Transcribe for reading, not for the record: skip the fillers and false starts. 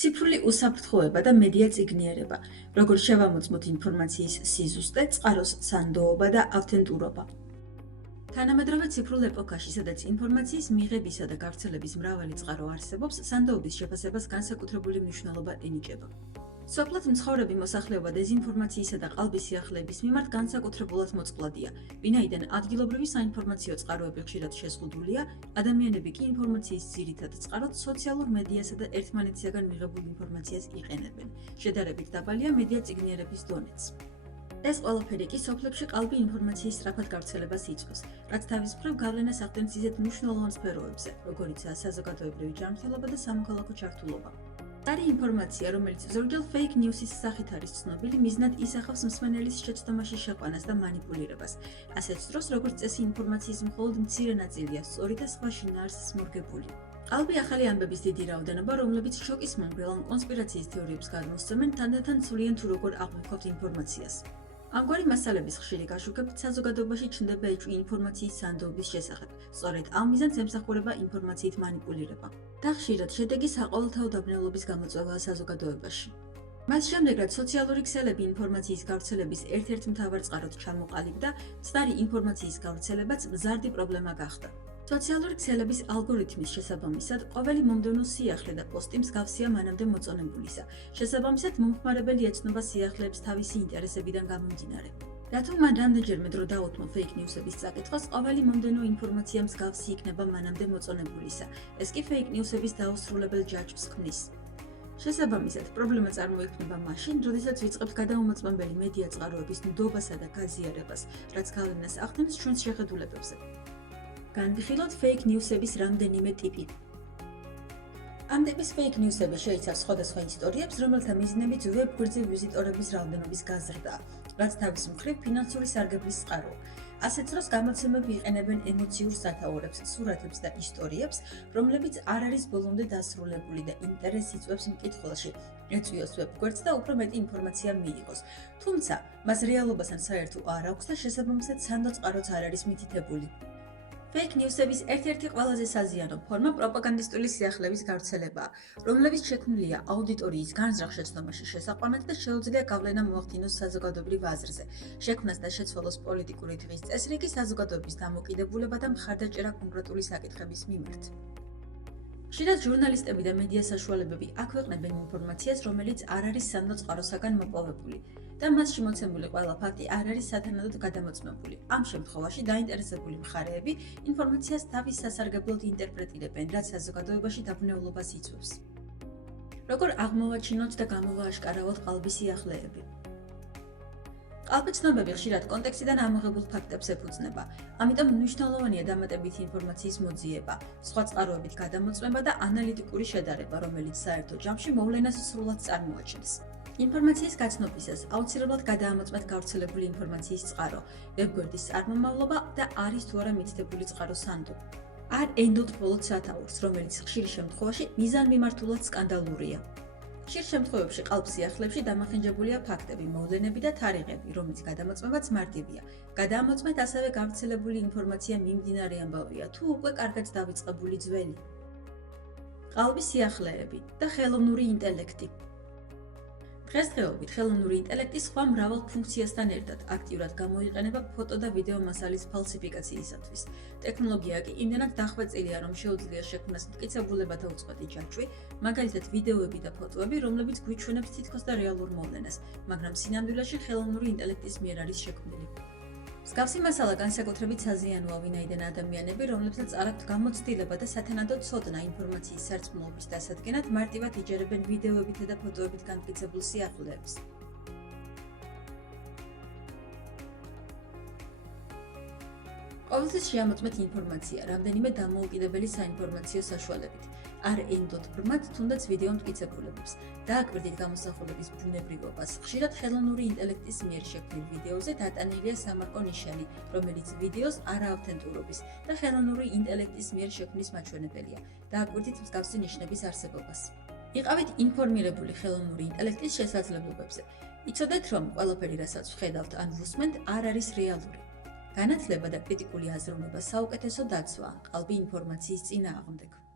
ციფრული უსაფრთხოება და მედია წიგნიერება, როგორ შევამოწმოთ ინფორმაციის სიზუსტე, წყაროს სანდოობა და ავთენტურობა. თანამედროვე ციფრულ ეპოქაში, სადაც ინფორმაციის მიღებისა და გავრცელების მრავალი წყარო არსებობს, სანდოობის შეფასებას განსაკუთრებული მნიშვნელობა ენიჭება. სოფლად მცხოვრები მოსახლეობა დეზინფორმაციისა და ყალბის სიახლეების მიმართ განსაკუთრებულად მოწყვლადია, ვინაიდან ადგილობრივი საინფორმაციო წყაროები ხშირად შეზღუდულია, ადამიანები კი ინფორმაციის ძირითად წყაროდ სოციალურ მედიასა და ერთმანეთისაგან მიღებულ ინფორმაციას იყენებენ. შედარებით დაბალია მედია წიგნიერების დონეც. ეს ყველაფერი კი სოფლებში ყალბი ინფორმაციის სწრაფად გავრცელებას იწვევს, რაც თავის მხრივ გავლენას ახდენს ისეთ მნიშვნელოვან სფეროებზე, როგორიცაა საზოგადოებრივი ჯანმრთელობა და სამოქალაქო ჩართულობა. Არი ინფორმაცია, რომელიც ზოგჯერ fake news-ის სახით არის ცნობილი, მიზნად ისახავს მსმენელის შეცდომაში შეყვანას და манипуლირებას. ასეთ დროს, როგორც წესი, ინფორმაციის მხოლოდ მცირე ნაწილია სწორი და სხვაში ნარსს მორგებული. ყალბი ახალი ამბების დიდი რაოდენობა, რომლებიც შოკის მომგვრელ ან კონსპირაციის თეორიებს გადმოსცემენ, თანდათან ცვლიან თუ როგორ აღვიქოთ ინფორმაციას. ამგვარი მასალების ხშირი გაშუქებით საზოგადოებაში ჩნდება ეჭვი ინფორმაციის სანდოობის შესახებ. სწორედ ამ მიზანს ემსახურება ინფორმაციით манипуლირება. და ხშირად შედეგი საყოველთაო დაბნელობის გამოწვევაა საზოგადოებაში. მას შემდეგ, რაც სოციალური ქსელები ინფორმაციის გავრცელების ერთ-ერთ მთავარ წყაროდ ჩამოყალიბდა, მცდარი ინფორმაციის გავრცელებაც მზარდი პრობლემა გახდა. სოციალური ქსელების ალგორითმის შესაბამისად, ყოველი მომდევნო სიახლე და პოსტი მსგავსია მანამდე მოწონებულისა. შესაბამისად, მომხმარებელი ეცნობა სიახლეებს თავისი ინტერესებიდან გამომდინარე. რატომ მან რამდენჯერმე დრო დაუთმო fake news-ების წაკითხვას, ყოველი მომდევნო ინფორმაცია მსგავსი იქნება მანამდე მოწონებულისა. ეს კი fake news-ების დაუსრულებელ ჯაჭვს ქმნის. შესაბამისად, პრობლემა წარმოიქმნება მაშინ, როდესაც ვიწყებთ გადაუმოწმებელი მედია წყაროების ნდობასა და გაზიარებას, რაც გავლენას ახდენს ჩვენს შეხედულებებზე. განვიხილოთ fake news-ების რამდენიმე ტიპი. ამ ტიპის fake news-ები შეიცავს სხვადასხვა ისტორიებს, რომელთა მიზნებიც ვებ გვერდზე ვიზიტორების რაოდენობის გაზრდაა, რაც თავის მხრივ ფინანსური სარგებლის წყაროა. ასეთ დროს გამოცემები იყენებენ ემოციურ სათაურებს, სურათებს და ისტორიებს, რომლებიც არ არის ბოლომდე დასრულებული და ინტერესს იწვევს მკითხველში, ეწვიოს ვებ გვერდს და უფრო მეტი ინფორმაცია მიიღოს. თუმცა, მას რეალობასთან საერთო არ აქვს და შესაბამისად სანდო წყაროც არ არის მითითებული. Fake news-ების ერთ-ერთი ყველაზე საზიანო ფორმა პროპაგანდისტული სიახლეების გავრცელებაა, რომლებიც შექმნილია აუდიტორიის განზრახ შეცდომაში შესაყვანად და შეუძლია გავლენა მოახდინოს საზოგადოებრივ აზრზე, შექმნას და შეცვალოს პოლიტიკური დღის წესრიგი, საზოგადოების დამოკიდებულება და მხარდაჭერა კონკრეტული საკითხების მიმართ. ხშირად ჟურნალისტები და მედია საშუალებები აქვეყნებენ ინფორმაციას, რომელიც არ არის სანდო წყაროსაგან მოპოვებული და მასში მოცემული ყველა ფაქტი არ არის სათანადოდ გადამოწმებული. ამ შემთხვევაში დაინტერესებული მხარეები ინფორმაციას თავის სასარგებლოდ ინტერპრეტირებენ, რაც საზოგადოებაში დაბნეულობას იწვევს. როგორ აღმოვაჩინოთ და გამოვააშკარავოთ ყალბის სიახლეები? ყალბი ცნობები ხშირად კონტექსტიდან ამოღებულ ფაქტებს ეფუძნება, ამიტომ მნიშვნელოვანია დამატებითი ინფორმაციის მოძიება, სხვა წყაროებით გადამოწმება და ანალიტიკური შედარება, რომელიც საერთო ჯამში მოვლენას სრულად წარმოაჩენს. ინფორმაციის გაცნობისას აუცილებლად გადაამოწმეთ გავრცელებული ინფორმაციის წყარო, ვებგვერდის წარმომავლობა და არის თუ არა მითითებული წყარო სანდო. არ ენდოთ მხოლოდ სათაურს, რომელიც ხშირ შემთხვევაში მიზანმიმართულად სკანდალურია. ხშირ შემთხვევებში ყალბ სიახლეებში დამახინჯებულია ფაქტები, მოვლენები და თარიღები, რომლის გადამოწმებაც მარტივია. გადაამოწმეთ ასევე გავრცელებული ინფორმაცია მიმდინარე ამბავია, თუ უკვე კარგად დავიწყებული ძველი. ყალბის სიახლეები და ხელოვნური ინტელექტი. დღესდღეობით ხელოვნური ინტელექტი სხვა მრავალ ფუნქციასთან ერთად აქტიურად გამოიყენება ფოტო და ვიდეო მასალის ფალსიფიკაციისათვის. ტექნოლოგია კი იმდენად დახვეწილია, რომ შეუძლია შექმნას მტკიცებულებათა უწყვეტი ჯაჭვი, მაგალითად ვიდეოები და ფოტოები, რომლებიც გვიჩვენებს თითქოს და რეალურ მოვლენას, მაგრამ სინამდვილეში ხელოვნური ინტელექტის მიერ არის შექმნილი. მსგავსი მასალა განსაკუთრებით საზიანოა, ვინაიდან ადამიანები, რომლებსაც არ აქვთ გამოცდილება და სათანადო ცოდნა ინფორმაციის სარწმუნოების დასადგენად, მარტივად იჯერებენ ვიდეოებითა და ფოტოებით განმტკიცებულ სიახლეებს. ყოველთვის შეამოწმეთ ინფორმაცია, რამდენიმე დამოუკიდებელი საინფორმაციო საშუალებით. არ ენდოთ ბრმად, თუნდაც ვიდეო მტკიცებულებებს. დააკვირდით გამოსახულების ბუნებრივობას. ხშირად ხელოვნური ინტელექტის მიერ შექმნილ ვიდეოზე დატანილია სამარკო ნიშანი, რომელიც ვიდეოს არაავთენტურობის და ხელოვნური ინტელექტის მიერ შექმნის მაჩვენებელია. დააკვირდით მსგავსი ნიშნების არსებობას. იყავით ინფორმირებული ხელოვნური ინტელექტის შესაძლებლობებზე. იცოდეთ, რომ ყველაფერი, რასაც ვხედავთ ან ვუსმენთ, არ არის რეალური. განათლება და კრიტიკული აზროვნება საუკეთესო დაცვაა ყალბი ინფორმაციის წინააღმდეგ.